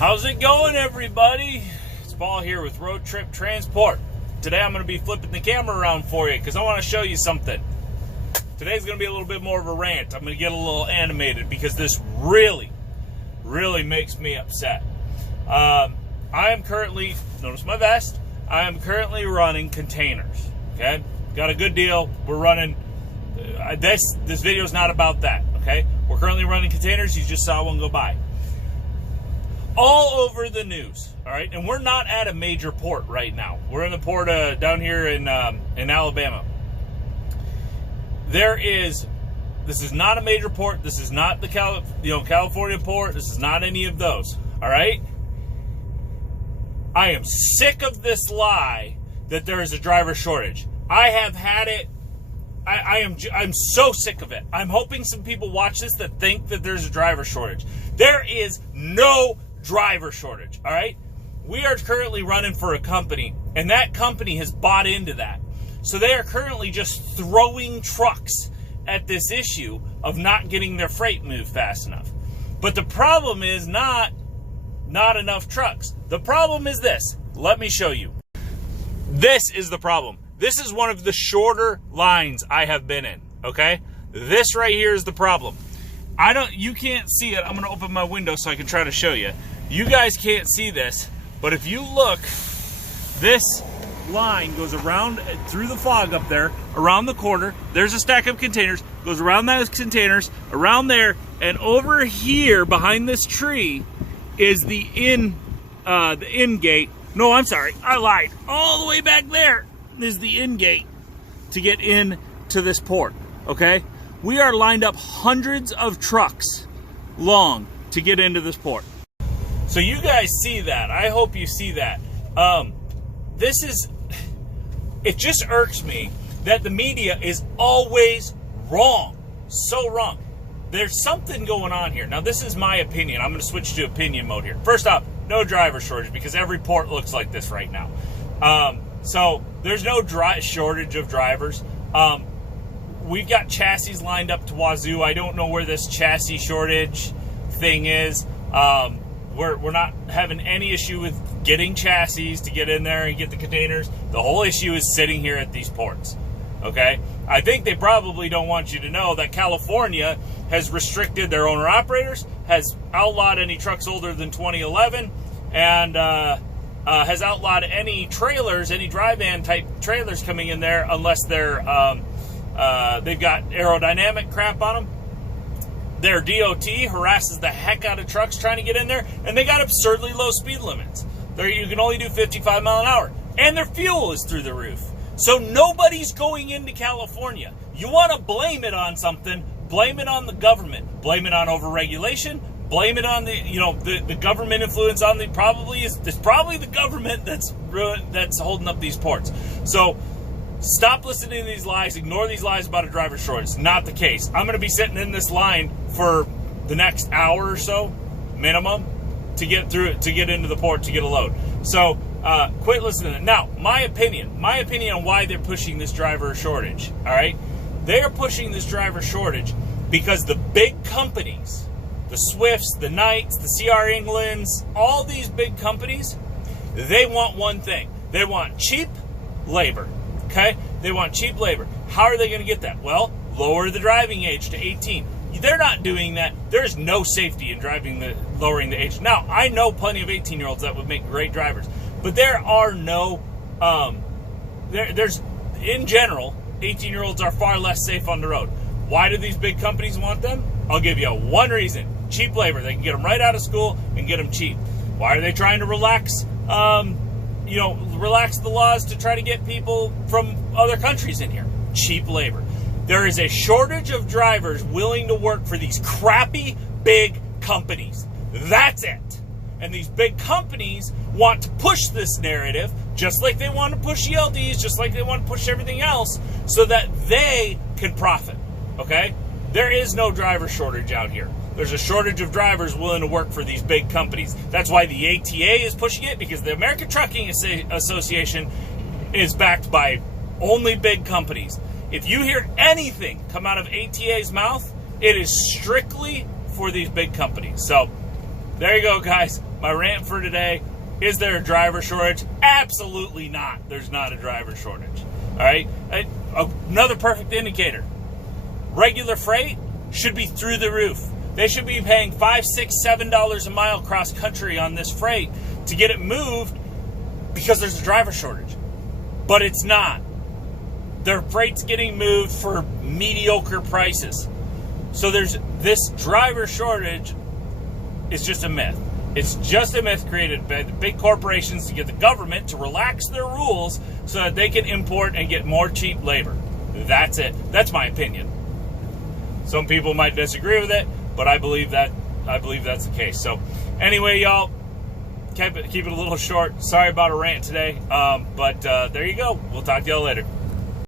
How's it going, everybody? It's Paul here with Road Trip Transport. Today I'm going to be flipping the camera around for you because I want to show you something. Today's going to be a little bit more of a rant. I'm going to get a little animated because this really makes me upset. I am currently, notice my vest, I am currently running containers, okay? Got a good deal. We're running, this video is not about that, okay? We're currently running containers. You just saw one go by. All over the news, all right? And we're not at a major port right now. We're in the port down here in Alabama. This is not a major port. This is not the California port. This is not any of those, all right? I am sick of this lie that there is a driver shortage. I have had it. I'm so sick of it. I'm hoping some people watch this that think that there's a driver shortage. There is no driver shortage, all right? We are currently running for a company, and that company has bought into that. So they are currently just throwing trucks at this issue of not getting their freight moved fast enough. But the problem is not enough trucks. The problem is this. Let me show you. This is the problem. This is one of the shorter lines I have been in, okay? This right here is the problem. You can't see it. I'm going to open my window so I can try to show you. You guys can't see this, but if you look, this line goes around through the fog up there, around the corner. There's a stack of containers, goes around those containers, around there, and over here behind this tree is the in gate. No, I'm sorry, I lied. All the way back there is the in gate to get in to this port, okay? We are lined up hundreds of trucks long to get into this port. So you guys see that. I hope you see that. It just irks me that the media is always wrong. So wrong. There's something going on here. Now, this is my opinion. I'm going to switch to opinion mode here. First off, no driver shortage because every port looks like this right now. So there's no shortage of drivers. We've got chassis lined up to wazoo. I don't know where this chassis shortage thing is. We're not having any issue with getting chassis to get in there and get the containers. The whole issue is sitting here at these ports, okay? I think they probably don't want you to know that California has restricted their owner-operators, has outlawed any trucks older than 2011, and has outlawed any trailers, any dry van type trailers coming in there unless they've got aerodynamic crap on them. Their DOT harasses the heck out of trucks trying to get in there, and they got absurdly low speed limits. You can only do 55 mile an hour, and their fuel is through the roof. So nobody's going into California. You want to blame it on something, blame it on the government, blame it on overregulation, blame it on the government influence on it's probably the government that's holding up these ports. So stop listening to these lies. Ignore these lies about a driver shortage. It's not the case. I'm going to be sitting in this line for the next hour or so, minimum, to get into the port to get a load. So quit listening. Now, my opinion on why they're pushing this driver shortage. All right, they are pushing this driver shortage because the big companies, the Swifts, the Knights, the CR Englands, all these big companies, they want one thing. They want cheap labor. Okay? They want cheap labor. How are they going to get that? Well, lower the driving age to 18. They're not doing that. There's no safety in lowering the age. Now, I know plenty of 18-year-olds that would make great drivers, but there are no, in general, 18-year-olds are far less safe on the road. Why do these big companies want them? I'll give you one reason. Cheap labor. They can get them right out of school and get them cheap. Why are they trying to relax the laws to try to get people from other countries in here? Cheap labor. There is a shortage of drivers willing to work for these crappy big companies. That's it. And these big companies want to push this narrative just like they want to push ELDs, just like they want to push everything else so that they can profit, okay? There is no driver shortage out here. There's a shortage of drivers willing to work for these big companies. That's why the ATA is pushing it, because the American Trucking Association is backed by only big companies. If you hear anything come out of ATA's mouth, it is strictly for these big companies. So there you go, guys. My rant for today. Is there a driver shortage? Absolutely not. There's not a driver shortage. All right? Another perfect indicator. Regular freight should be through the roof. They should be paying $5, $6, $7 a mile cross country on this freight to get it moved because there's a driver shortage. But it's not. Their freight's getting moved for mediocre prices. So there's this driver shortage is just a myth. It's just a myth created by the big corporations to get the government to relax their rules so that they can import and get more cheap labor. That's it. That's my opinion. Some people might disagree with it, but I believe that's the case. So anyway, y'all, keep it a little short. Sorry about a rant today, but there you go. We'll talk to y'all later.